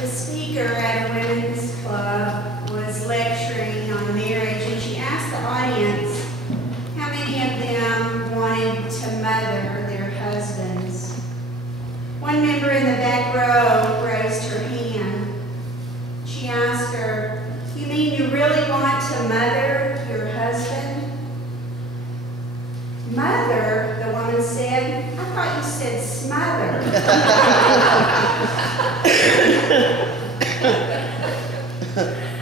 The speaker at a women's club was lecturing on marriage, and she asked the audience how many of them wanted to mother their husbands. One member in the back row raised her hand. She asked her, "You mean you really want to mother your husband?" "Mother," the woman said. "I thought you said smother."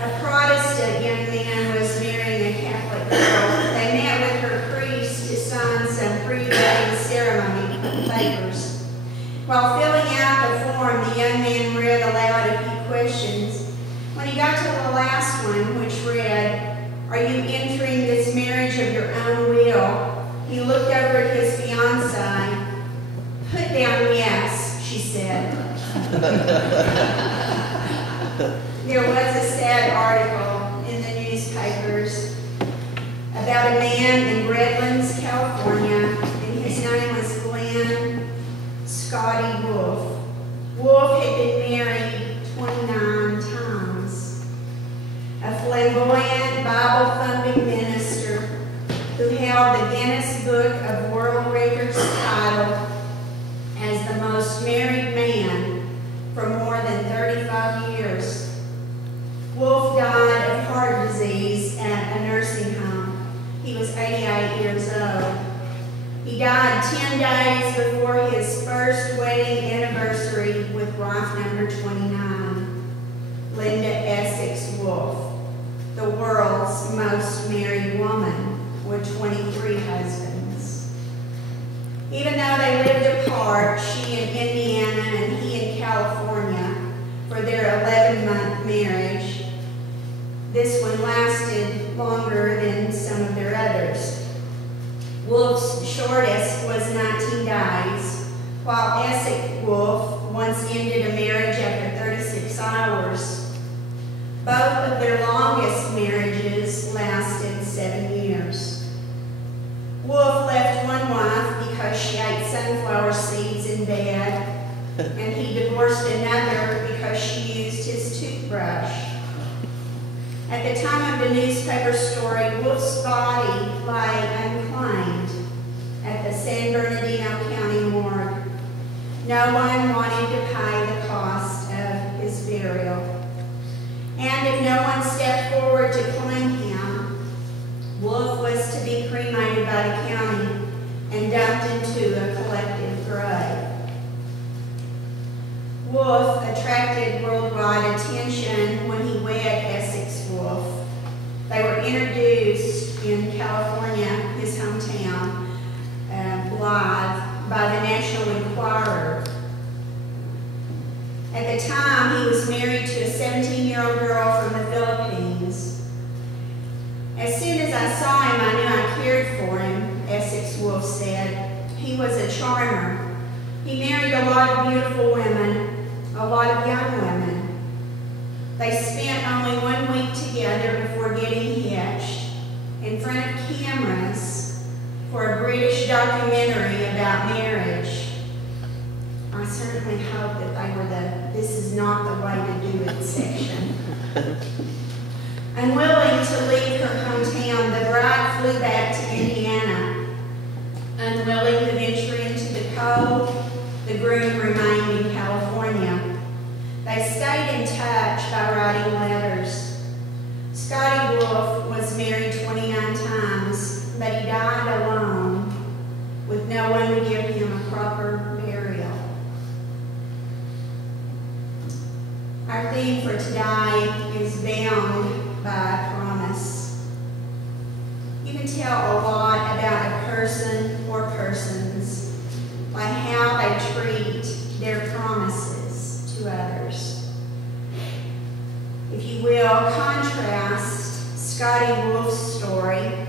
A Protestant young man was marrying a Catholic girl. They met with her priest to sign some pre-wedding ceremony papers. While filling out the form, the young man read aloud a few questions. When he got to the last one, which read, "Are you entering this marriage of your own will?" he looked over at his fiancée. "Put down yes," she said. There was a sad article in the newspapers about a man in Redlands, California, and his name was Glenn Scotty Wolf. Wolf had been married 29 times. A flamboyant, Bible-thumping minister who held the Guinness Book of World Records title as the most married man for more than 35 years. Wolf died of heart disease at a nursing home. He was 88 years old. He died 10 days before his first wedding anniversary with wife number 29, Linda Essex Wolf, the world's most married woman with 23 husbands. Even though they lived apart, she in Indiana and he in California, for their 11-month marriage, this one lasted longer than some of their others. Wolf's shortest was 19 days, while Essex Wolf once ended a marriage after 36 hours. Both of their longest marriages lasted 7 years. Wolf left one wife because she ate sunflower seeds in bed, and he divorced another because she used his toothbrush. At the time of the newspaper story, Wolf's body lay unclaimed at the San Bernardino County morgue. No one wanted to pay the cost of his burial. And if no one stepped forward to claim him, Wolf was to be cremated by the county and dumped into a collective grave. Wolf attracted worldwide attention when he wed Essex Wolf. They were introduced in California, his hometown, live by the National Enquirer. At the time, he was married to a 17-year-old girl from the Philippines. "As soon as I saw him, I knew I cared for him," Essex Wolf said. "He was a charmer. He married a lot of beautiful women, a lot of young women. They spent only 1 week together before getting hitched in front of cameras for a British documentary about marriage." I certainly hope that they were the "this is not the way to do it" section. Unwilling to leave her hometown, the bride flew back to Indiana. Unwilling to venture into the cold, the groom remained in California. They stayed in touch by writing letters. Scotty Wolf was married 29 times, but he died alone, with no one to give him a proper burial. Our theme for today is bound by promise. You can tell a lot about a person or persons by how they treat their promises to others. If you will, contrast Scotty Wolf's story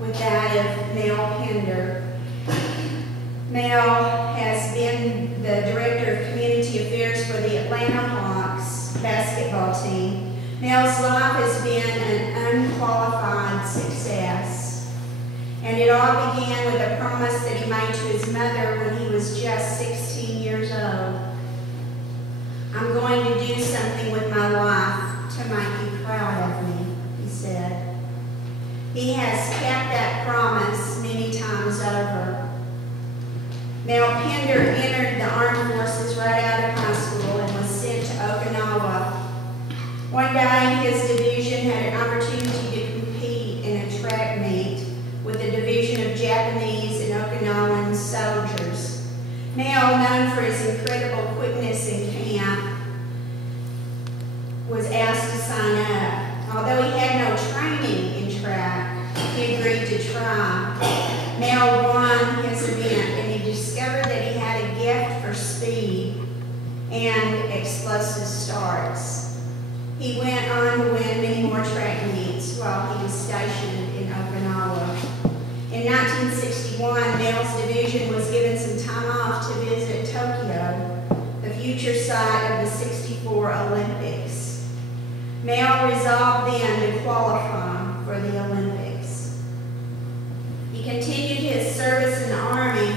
with that of Mel Pender. Mel has been the Director of Community Affairs for the Atlanta Hawks basketball team. Mel's life has been an unqualified success. And it all began with a promise that he made to his mother when he was just 16 years old. I'm going to do something with my life to make you proud of me, he said. He has kept that promise many times over. Now, Pender entered the armed forces right out of high school and was sent to Okinawa. One day, his division had an opportunity to compete in a track meet with a division of Japanese and Okinawan soldiers. Now, known for his incredible quickness in camp, was asked to sign up. Although he had no training in track, he agreed to try. Mel won his event, and he discovered that he had a gift for speed and explosive starts. He went on to win many more track meets while he was stationed in Okinawa. In 1961, Mel's division was given some time off to visit Tokyo, the future site of the '64 Olympics. Mel resolved then to qualify for the Olympics. He continued his service in the Army,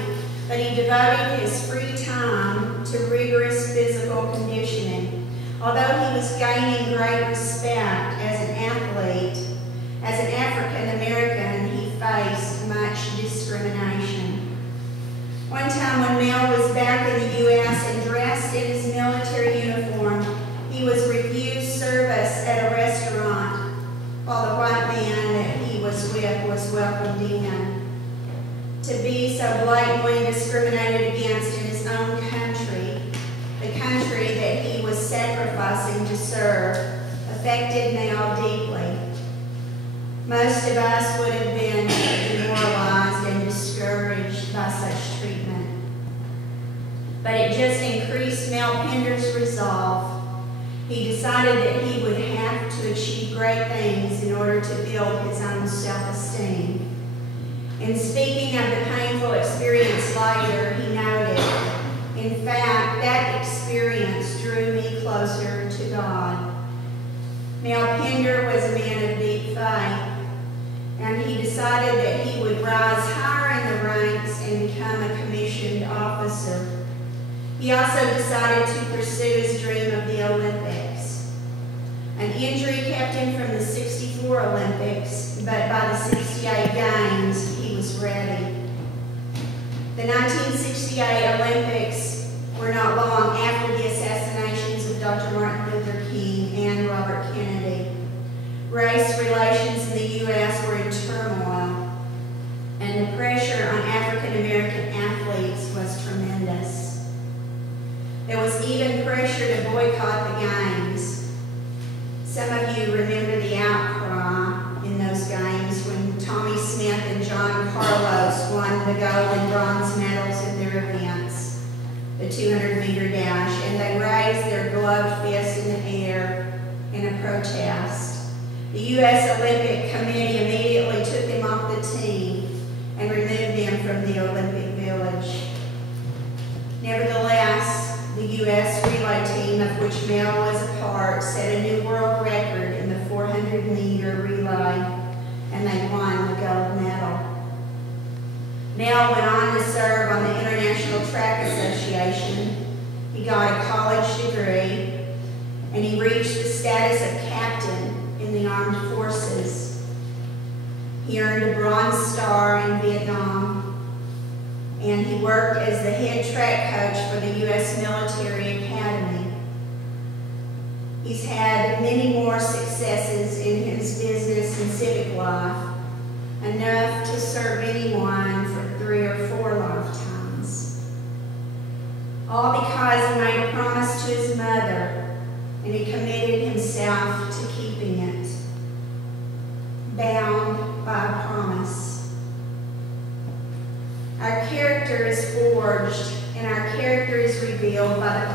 but he devoted his free time to rigorous physical conditioning. Although he was gaining great respect as an athlete, as an African American, he faced much discrimination. One time when Mel was back in the U.S. and dressed in his military uniform, he was refused service at a restaurant while the white man that he was with was welcomed in. To be so blatantly discriminated against in his own country, the country that he was sacrificing to serve, affected Mel deeply. Most of us would have been demoralized and discouraged by such treatment. But it just increased Mel Pender's resolve. He decided that he would have to achieve great things in order to build his own self-esteem. In speaking of the painful experience later, he noted, "In fact, that experience drew me closer to God." Mel Pender was a man of deep faith, and he decided that he would rise higher in the ranks and become a commissioned officer. He also decided to pursue his dream of the Olympics. An injury kept him from the '64 Olympics, but by the '68 Games, he was ready. The 1968 Olympics were not long after the assassinations of Dr. Martin Luther King and Robert Kennedy. Race relations in the U.S. were in turmoil, and the pressure on African American athletes was tremendous. There was even pressure to boycott the Games. Some of you remember the outcry in those games when Tommy Smith and John Carlos won the gold and bronze medals in their events, the 200-meter dash, and they raised their gloved fists in the air in a protest. The U.S. Olympic Committee immediately took them off the team and removed them from the Olympic Village. Nevertheless, the U.S. relay team, of which Mel was a part, set a new world record in the 400-meter relay, and they won the gold medal. Mel went on to serve on the International Track Association. He got a college degree, and he reached the status of captain in the armed forces. He earned a Bronze Star in Vietnam, and he worked as the head track coach for the U.S. Military Academy. He's had many more successes in his business and civic life, enough to serve anyone for 3 or 4 lifetimes. All because he made a promise to his mother, and he committed himself to keeping it, bound by a promise. Our character is forged, and our character is revealed by the